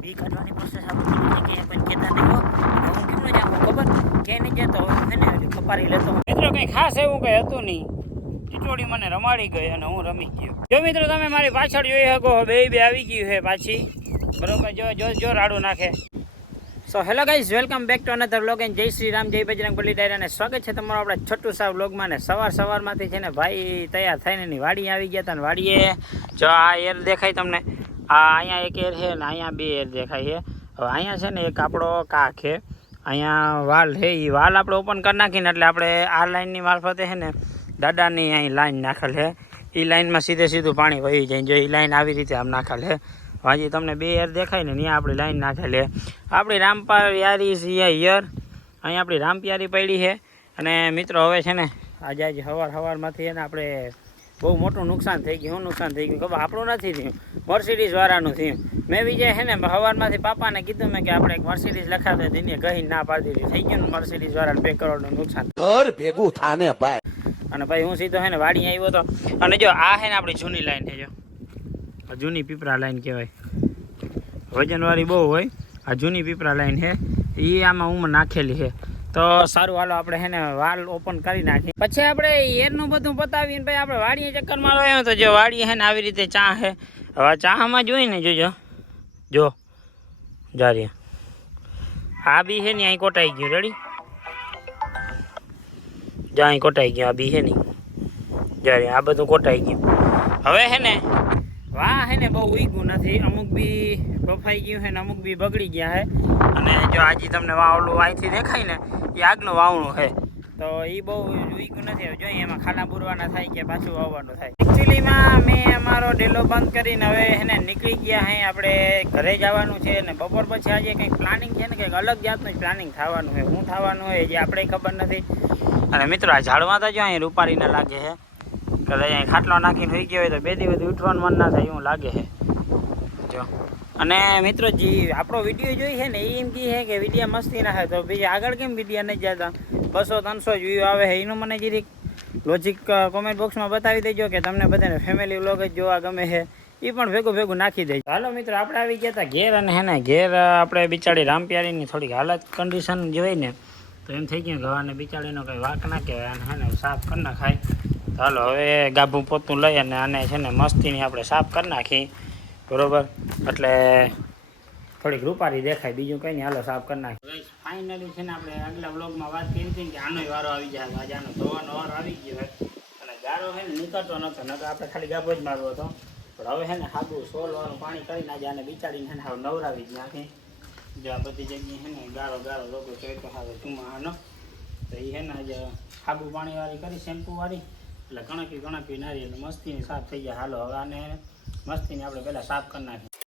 બી કાઢવાની પ્રોસેસ આપણે કે પણ ખેતર નહીં હો હું કેમ ન જાઉં ખબર કે નહીં જતો હવે ને કપારી લેતો મિત્રો કંઈ ખાસ એવું કંઈ હતું નહીં ટીટોડી મને રમાડી ગઈ અને હું રમી ગયો જો મિત્રો તમે મારી પાછળ જોઈ શકો બે આવી ગયું છે પાછી બરોબર જો રાડું નાખે so hello guys welcome back to another vlog and જય શ્રી રામ જય બજરંગબલી ડાયરા અને સ્વાગત છે તમારો આપણે છોટું સાવ વ્લોગમાં ને સવારમાંથી છે ને ભાઈ તૈયાર થઈને એની વાડી આવી ગયા હતા ને વાડીએ જો આ એર દેખાય તમને આ અહીંયા એક એર છે ને અહીંયા બે એર દેખાય છે હવે અહીંયા છે ને એક આપણો કાક છે અહીંયા વાલ છે એ વાલ આપણે ઓપન કરી નાખીને એટલે આપણે આ લાઈનની મારફતે છે ને દાદાની અહીં લાઈન નાખેલ છે એ લાઈનમાં સીધું પાણી વહી જાય જો એ લાઈન આવી રીતે આમ નાખેલ છે હજી તમને બે એર દેખાય ને ત્યાં આપણી લાઈન નાખેલી આપણી રામપિયારી છે યર અહીંયા આપણી રામપિયારી પડી છે અને મિત્રો હવે છે ને આજે સવારમાંથી છે ને આપણે બહુ મોટું નુકસાન થઈ ગયું નુકસાન થઈ ગયું ખબર આપણું નથી થયું મર્સિડીઝ વાળાનું થયું મેં વિજય છે ને સવારમાંથી પાપાને કીધું મેં કે આપણે એક મર્સિડીઝ લખાવી દીધી ગઈ ના પાડી દીધી થઈ ગયું ને મર્સિડીઝ વાળાને 2 કરોડનું નુકસાન ઘર ભેગું થાને ભાઈ અને ભાઈ હું સીધો છે ને વાડી આવ્યો હતો અને જો આ છે ને આપણી જૂની લાઈન છે જો જૂની પીપરા લાઈન કહેવાય વજનવાળી બહુ હોય આ જૂની પીપરા લાઈન છે એ આમાં ઉંમર નાખેલી છે તો સારું હાલો આપણે છે ને વાલ ઓપન કરી નાખીએ પછી આપણે એરનું બધું પતાવીને ભાઈ આપણે વાડીએ ચક્કર મારવા આવ્યો તો જો વાડીએ છે ને આવી રીતે ચા છે હવે ચામાં જોઈને જોજો જો જારી આ બી છે ને અહીં કોટાઈ ગયું રેડી જો અહીં કોટાઈ ગયું આ બી છે ને જારી આ બધું કોટાઈ ગયું હવે છે ને વાહ હે ને બહુ ઉગ્યું નથી અમુક બી બફાઈ ગયું છે ને અમુક બી બગડી ગયા છે અને જો આજે તમને વાવલું અહીંથી દેખાય ને એ આગનું વાવણું છે તો એ બહુ ઉગ્યું નથી જોઈએ એમાં ખાના પૂરવાના થાય કે પાછું વાવવાનું થાય એકચ્યુઅલીમાં મેં અમારો ડેલો બંધ કરીને હવે એને નીકળી ગયા હે આપણે ઘરે જવાનું છે ને બપોર પછી આજે કંઈક પ્લાનિંગ છે ને કંઈક અલગ જાતનું પ્લાનિંગ થવાનું છે શું થવાનું હોય જે આપણે ખબર નથી અને મિત્રો આ ઝાડમાં તો જો અહીં રૂપારીને લાગે છે કદાચ અહીં ખાટલો નાખીને હોઈ ગયો હોય તો 2 દિવસ ઉઠવાનું મન ના થાય એવું લાગે છે જો અને મિત્રો જે આપણો વિડીયો જોઈ છે ને એ એમ કહે છે કે વિડીયો મસ્તી ના હોય તો બીજા આગળ કેમ વિડીયો નથી જતા 200-300 વ્યૂ આવે છે એનું મને જરીક લોજિક કોમેન્ટ બોક્સમાં બતાવી દેજો કે તમને બધાને ફેમિલી વ્લોગ જ જોવા ગમે છે એ પણ ભેગું નાખી દેજો હાલો મિત્રો આપણે આવી ગયા હતા ઘેર અને હે ને ઘેર આપણે બિચારી રામપિયારીની થોડીક હાલત કન્ડિશન જોઈ ને તો એમ થઈ ગયું ગવાને બિચારીનો કંઈ વાંક ના કહેવાય અને હે ને સાફ કરી નાખાય હાલો હવે ગાભું પોતું લઈ અને આને છે ને મસ્તીની આપણે સાફ કરી નાખી બરોબર એટલે થોડીક રૂપારી દેખાય બીજું કંઈ નહીં હાલો સાફ કરી નાખી ફાઇનલી છે ને આપણે આગલા વ્લોગમાં વાત કરી હતી કે આનો વારો આવી જાય આજે આનો ધોવાનો વારો આવી ગયો હોય અને ગારો છે ને નીકળતો નહોતો નકર આપણે ખાલી ગાભો જ મારવો હતો પણ હવે છે ને હાબુ સોલવાળું પાણી કરીને આજે આને બિચારીને છે ને હવે નવરાવી જ નાખી જો આ બધી જગ્યાએ છે ને ગારો લોકો ચોઈતો આવે ચૂમાનો તો એ છે ને આજે હાબુ પાણીવાળી કરી શેમ્પૂવાળી એટલે ગણકી નારી એટલે મસ્તીની સાફ થઈ જાય હાલો હવે આને મસ્તીની આપણે પહેલાં સાફ કરી નાખીએ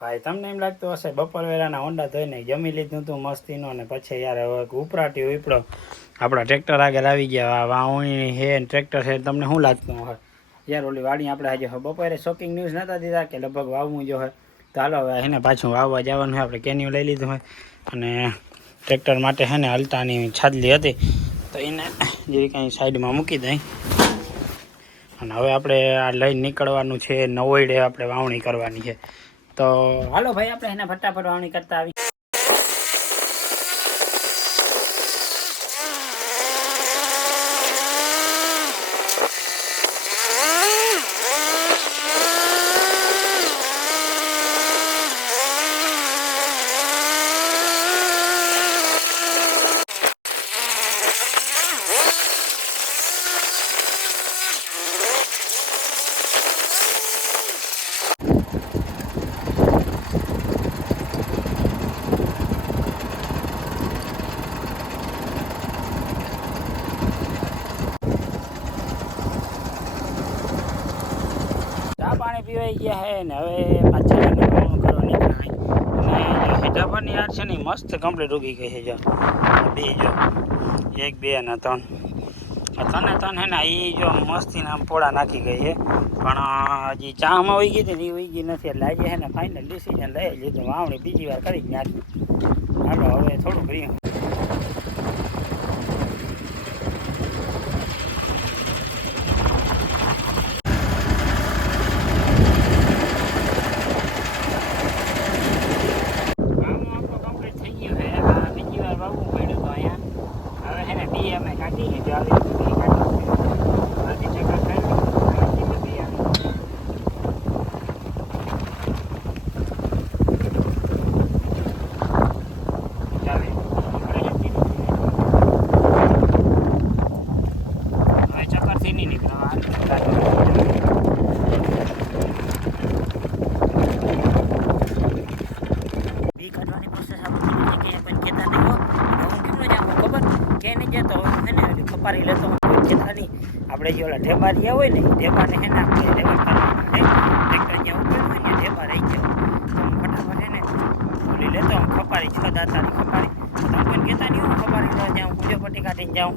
ભાઈ તમને એમ લાગતું હશે બપોર વેળાના હોન્ડા ધોઈને જમી લીધું હતું મસ્તીનો ને પછી યાર હવે ઉપરાટી ઉપડો આપણા ટ્રેક્ટર આગળ આવી ગયા વાવણી હે ટ્રેક્ટર છે તમને શું લાગતું હોય યાર ઓલી વાડી આપણે આજે બપોરે શોપિંગ ન્યૂઝ નહોતા દીધા કે લગભગ વાવવું જો હોય તો હાલો હવે એને પાછું વાવવા જવાનું હોય આપણે કેન્યુ લઈ લીધું હોય અને ટ્રેક્ટર માટે છે ને હલતાની છાદલી હતી તો એને જે કંઈ સાઈડમાં મૂકી દઈ અને હવે આપણે આ લઈને નીકળવાનું છે. નવોઈડે આપણે વાવણી કરવાની છે. તો હાલો ભાઈ આપણે એને ફટાફટ વાવણી કરતા આવી. પાણી પીવાઈ ગયા હે ને હવે પાછા વાવણી કરવા નીકળ્યા. અને હેઠા પરની યાર છે ને મસ્ત કમ્પ્લીટ ઉગી ગઈ છે. જો બે જો 1 2 અને 3 ત્રણે હે ને એ જો મસ્તીને આમ પોળા નાખી ગઈ છે. પણ હજી ચામાં ઉગી હતી ને એ ઉગી નથી. એટલે આજે છે ને ફાઇનલ ડિસિઝન લઈ લીધું વાવણી બીજી વાર કરી જ નાખી. હાલો હવે થોડુંક રહ્યું. ખપારી લેતો આપણે જે ઓલા ઢેબા રહ્યા હોય ને ઢેબાને હે ને આપણે ઢેબા કરવાના છે. ટ્રેક્ટર જ્યાં ઉપર હોય ને ઢેબા રહી ગયો તો ફટાફટ હે ને ઓલી લેતો હું ખપારી 6 દાંતાની ખપારી. તમે કોઈ કહેતા નહીં હું ખપારી લેવા જાઉં પૂજો પટ્ટી કાઢીને જાઉં.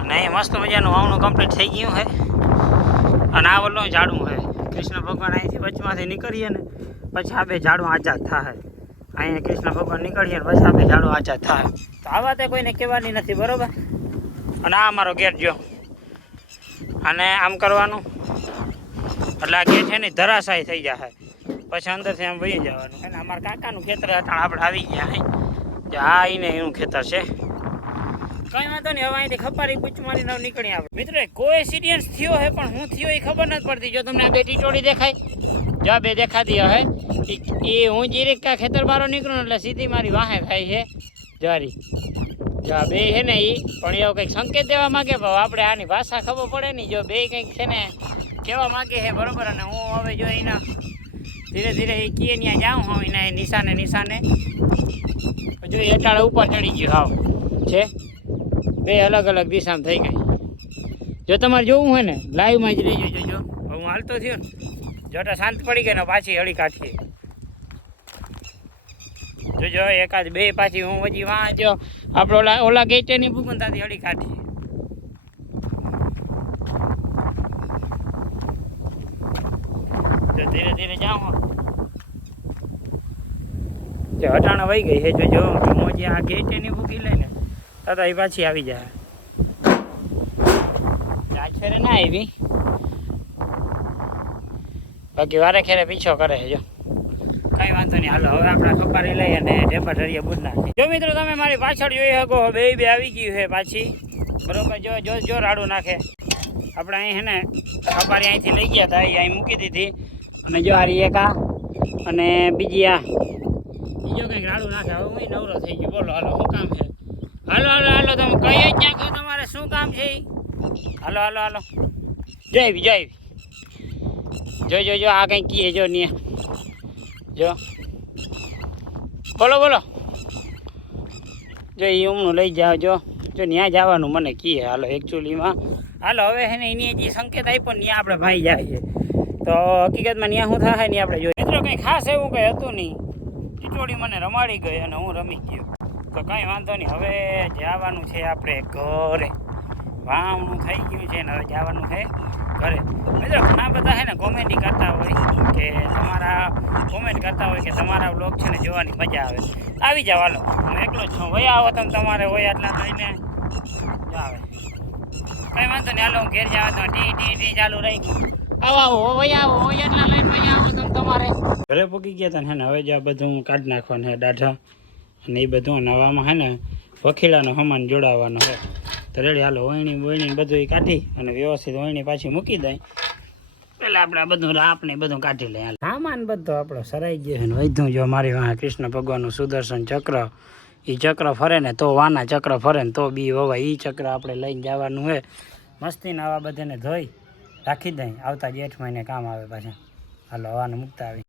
અને અહીં મસ્ત મજાનું વાવણું કમ્પ્લીટ થઈ ગયું છે. અને આ વલ્લો ઝાડું છે. કૃષ્ણ ભગવાન અહીંથી વચમાંથી નીકળીએ ને પછી આ બે ઝાડું આઝાદ થાય. અહીંયા કૃષ્ણ ભગવાન નીકળીએ ને પછી આ બે ઝાડું આઝાદ થાય. તો આ વાતે કોઈને કહેવાની નથી, બરોબર. અને આ અમારો ગેટ જો, અને આમ કરવાનું એટલે આ ગેટ છે ને ધરાશાયી થઈ જાય. પછી અંદરથી આમ વહી જવાનું. અને અમારા કાકાનું ખેતર અટાણ આપણે આવી ગયા. જો આ એને એનું ખેતર છે. કંઈ વાંધો નહીં. હવે અહીંથી ખપારી પૂછવાની ન નીકળી આવે. મિત્રો કોઈ એક્સિડન્ટ થયો હે પણ હું થયો એ ખબર નથી પડતી. જો તમને આ બે ટીટોળી દેખાય, જો આ બે દેખાતી હવે એ હું જીરીકા ખેતર બારો નીકળું એટલે સીધી મારી વાહે થાય છે જારી. જો આ બે છે ને એ પણ એવો કંઈક સંકેત દેવા માગે. આપણે આની ભાષા ખબર પડે નહીં. જો બે કંઈક છે ને કહેવા માગે છે, બરોબર. અને હું હવે જો એના ધીરે ધીરે એ કીએ ત્યાં જાઉં હું એના નિશાને જો એ અટાળે ઉપર ચડી ગયું હાવ છે. બે અલગ અલગ દિશામાં થઈ ગઈ. જો તમારે જોવું હોય ને લાઈવમાં જ રહી જોજો. હું હાલતો થયો ને જોટા શાંત પડી ગઈ ને પાછી હળી કાઢી જોજો. એકાદ બે પાછી હું હજી વાં જો આપણે ઓલા ગેટે ની ભૂગું ત્યાંથી હળી કાઢી. જો ધીરે ધીરે જાઉં જો અટાણા વહી ગઈ છે. જોજો હું હજી આ ગેટે ની ભૂગી લઈને તો એ પાછી આવી જાય. આજ ફેરે ના આવી, બાકી વારે ખેરે પીછો કરે છે. જો કઈ વાંધો નહીં. હાલો હવે આપણે ખપારી લઈ અને ઢેપા ઢળિયા બુજ નાખી. જો મિત્રો તમે મારી પાછળ જોઈ શકો બે આવી ગયું છે પાછી, બરોબર. જો રાડું નાખે. આપણે અહીં છે ને ખપારી અહીંથી લઈ ગયા હતા, અહીં મૂકી દીધી. અને જો હારી એક આ અને બીજી આ બીજો કંઈક રાડું નાખે. હવે હું નવરો થઈ ગયો. બોલો હાલો શું કામ છે? હાલો તમે કઈ જ નાખો, તમારે શું કામ છે? હાલો જય જો આ કંઈક કીએ જો ને જો બોલો જો એ હમણાં લઈ જાઓ. જો ત્યાં જવાનું મને કીએ. હાલો એકચ્યુઅલીમાં હાલો હવે છે ને એની જે સંકેત આપ્યો ને ત્યાં આપણે ભાઈ જાય છે. તો હકીકતમાં ત્યાં શું થાય ને આપણે જોઈએ. મિત્રો કંઈ ખાસ એવું કંઈ હતું નહીં. ટીટોળી મને રમાડી ગઈ અને હું રમી ગયો. તો કંઈ વાંધો નહીં. હવે જવાનું છે આપણે ઘરે. વાવણું થઈ ગયું છે ને હવે જવાનું છે ઘરે. મિત્રો ઘણા બધા છે ને કોમેડી કરતા હોય કે તમારા વ્લોગ છે ને જોવાની મજા આવે. આવી જાવ હાલો, હું એકલો જ છું. વયા આવો તમે, તમારે હોય એટલા થઈને આવે. કઈ વાંધો નહીં, હાલો હું ઘેર જાવ તો ટી ટી ટી ચાલુ રહી ગયું. આવો એટલા લઈને ભાઈ આવો તમે તમારે ઘરે પૂકી ગયા હતા ને હવે જ આ બધું કાઢી નાખવાનું છે દાઢા અને એ બધું નવામાં હે ને વખીલાનો સામાન જોડાવવાનો છે. તો રેડી હાલો વહીણી બધું કાઢી અને વ્યવસ્થિત વહીણી પાછી મૂકી દઈ. પેલા આપણે બધું રાપને બધું કાઢી લઈએ. સામાન બધો આપણો સરાઈ ગયો છે ને વધ્યું જો મારી વાહ કૃષ્ણ ભગવાનનું સુદર્શન ચક્ર, એ ચક્ર ફરે ને તો વાના ચક્ર ફરે ને તો બી વવાય. એ ચક્ર આપણે લઈને જવાનું હોય મસ્તીને આવા બધાને ધોઈ રાખી દઈ, આવતા જેઠ મહિને કામ આવે પાછા. હાલો હવાને મૂકતા આવી.